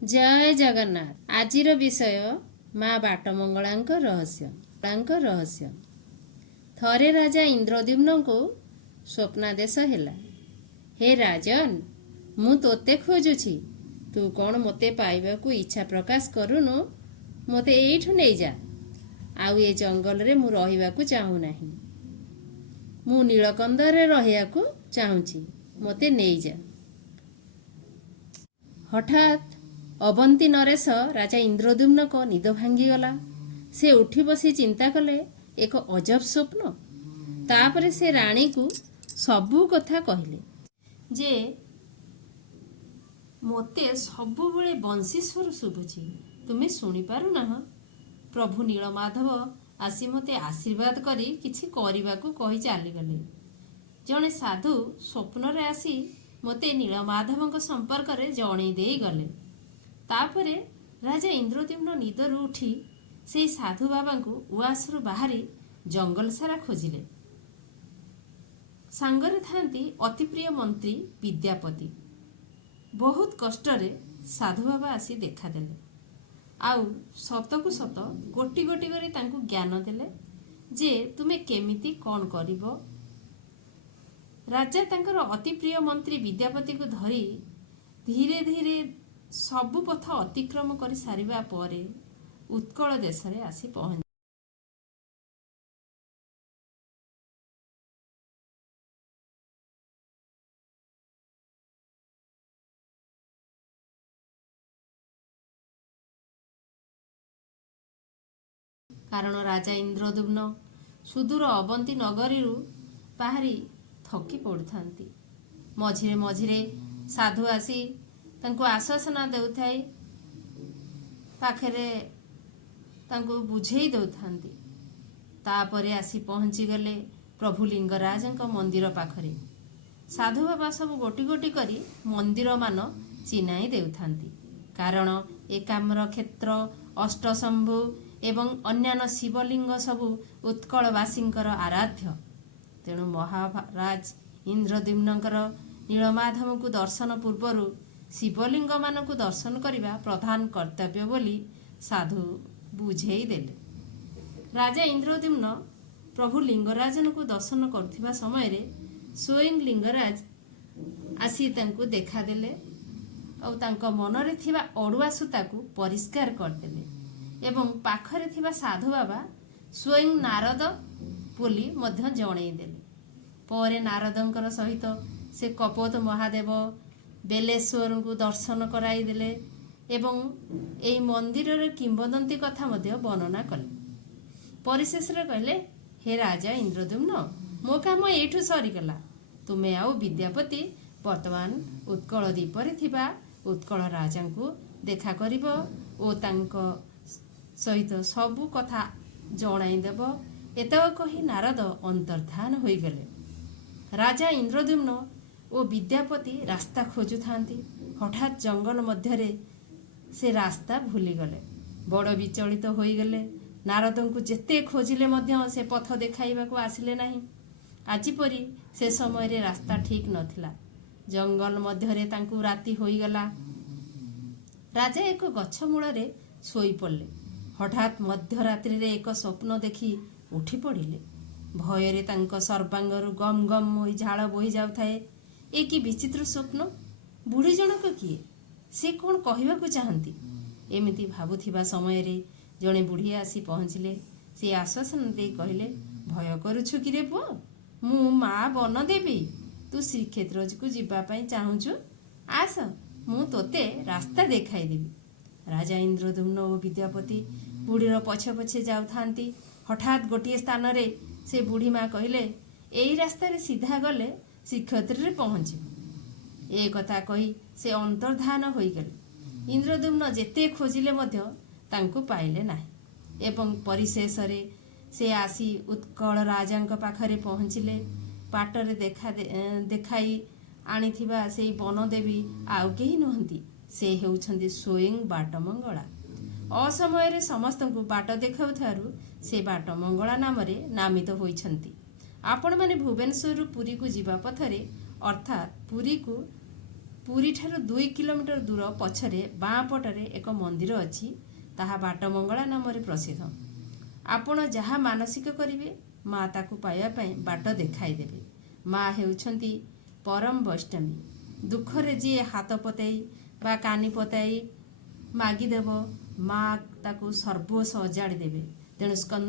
जय जगन्नाथ। आजिर विषय माँ बाटमंगलांक रहस्य। थरे राजा इंद्रद्युम्न को स्वप्नादेश हैला। हे राजन, मु तोते खोजुछि, तू कौन मते पाइबाकू इच्छा प्रकाश करूनु? मते एइठु नै जा। आउ ए जंगल रे मु रहिबाकू चाहू नाही। मु नीलकंदरे रहियाकू चाहूछि, मते नै जा। हठात अवंती नरेश राजा इंद्रद्युम्न को निद भांगीगला। से उठी बसी चिंता कले एक अजब स्वप्न। तापरे से राणी को सबू कथा कहले जे मोते सबुबले बंशी स्वर शुभुछि, तुमे शुणी पारु ना? प्रभु नीलमाधव आसी मते आशीर्वाद करी किछि करिबाकू कहि चालीगले। जणे साधु स्वप्न रे आसी मते नीलमाधव संपर्क रे जणै देई गले। तापरे राजा इंद्रद्युम्न निदरू उठी से साधु बाबा को उआसरू बाहरी जंगल सारा खोजिले। सांगरे थांती अति प्रिय मंत्री विद्यापति। बहुत कष्टरे साधु बाबा आसी देखा देले। आउ सतकू सत गोटी गोटी करी तांकू ज्ञान देले जे तुमे केमिति कौन करिबो। राजा तांकर अति प्रिय मंत्री विद्यापति को धरी धीरे धीरे सबु पथ अतिक्रम कर सारिबा परे उत्कल देश रे आसी पहुंच। कारण राजा इंद्रद्युम्न सुदूर अवंती नगरी बाहरी थकी पड़ुथांती। मझिरे मझिरे साधु आसी तांको आश्वासना देउथाई, पाखरे तांको बुझेई देउथांती। तापरे आसी पहुंची गले प्रभु लिंगराजंक मंदिर पाखरे। साधु बाबा सब गोटी गोटी करी मंदिर मान चिनाई देउथांती। कारण एकाम्र क्षेत्र, अष्टशंभु एवं अन्यान्य शिवलिंग सबु उत्कलवासींकर आराध्य। तेणु महाराज इंद्रद्युम्नकर नीलमाधव को दर्शन पूर्वर शिवलिंग मान को दर्शन करने प्रधान कर्तव्य बोली साधु बुझेई देले। राजा इंद्रद्युम्न प्रभु लिंगराजन को दर्शन करथिबा समय रे स्वयं लिंगराज आसी तांको देखा देले और तांको मनरे थिबा अड़ुआ सूता को परिष्कार करदेले एवं पाखरे थिबा साधु बाबा स्वयं नारद बोली मध्य जणई देले। परे नारदंकर सहित से कपोत महादेव बेलेश्वर को दर्शन कराई देले एवं एई मंदिर रे किंवदंती कथा मध्य वर्णना कले। परिशेष रे कहले, हे राजा इंद्रद्युम्न, मो काम एठु सरीगला। तुमे आउ विद्यापति वर्तमान उत्कल द्वीप रे थिबा उत्कल राजा को देखा करिबो ओ तांको सहित सबु कथा जणाई देब। एतक कही नारद अंतर्धान होई गले। राजा इंद्रद्युम्न ओ विद्यापति रास्ता खोजु थांती। हठात जंगल मध्यरे से रास्ता भूली गले। बड़ विचलित होई गले। नारदन को जेते खोजिले मध्य से पथ देखाइबा को आसिले नाही। आजि परी से समय रे रास्ता ठीक नथिला। जंगल मध्यरे तांकू राति होई गला। राजा एक गछ मूल रे सोई पड़ले। हठात मध्यरात्रि रे एक स्वप्न देखी उठी पड़िले। भयरे तांको सर्वांगरु गम गम होई झाड़ बोही जाउथाए। ए कि विचित्र स्वप्न! बुढ़ी जनक किए? से कौन कहवाकू चाहती? एमिति भाबुथिबा समय रे जणे बुढ़ी आसी पहुँचिले। से आश्वासन दे कहले, भय करुछु कि रे पुओ? मु माँ बन देवी। तू श्रीक्षेत्र को जीवा पई चाहूचु? आस, मु तोते रास्ता देखाई देवी। राजा इंद्रद्युम्न और विद्यापति बुढ़ीर पछे पछे जाउथांती। हठात गोटे स्थान रे से बुढ़ी माँ कहले, एई रास्ता रे सीधा गले श्रीक्षेत्र रे पहुँचे। ए कथा कही से अंतर्धान होई गले। इंद्रद्युम्न जेते खोजिले मध्य तांको पाइले नाही एवं परिशेष रे से आसी उत्कल राजांक पाखरे पहुँचिले। पाटरे देखाई आनिथिबा सेई बनदेवी आउ केही नहंती, से हेउछंती स्वयं बाटमंगला। असमय रे समस्त को बाट देखाउथारु से बाटमंगला नाम रे नामित होइछंती। आपण माने भुवनेश्वर पुरी को जीवा पथरे अर्थात पुरी को ପୁରୀଠାରୁ 2 କିଲୋମିଟର ଦୂର ପଛରେ ବାଁ ପଟରେ ଏକ ମନ୍ଦିର ଅଛି। ତାହା ବାଟମଙ୍ଗଳା ନାମରେ ପ୍ରସିଦ୍ଧ। ଆପଣ ଯାହା ମାନସିକ କରିବେ ମା ତାକୁ ପାଇବା ପାଇଁ ବାଟ ଦେଖାଇଦେବେ। ମା ହେଉଛନ୍ତି ପରମ ବୈଷ୍ଣବୀ। ଦୁଃଖରେ ଯିଏ ହାତ ପତାଇ ବା କାନି ପତାଇ ମାଗିଦେବ ମା ତାକୁ ସର୍ବସ୍ୱ ଅଜାଡ଼ି ଦେବେ। ତେଣୁ ସ୍କନ୍ଦ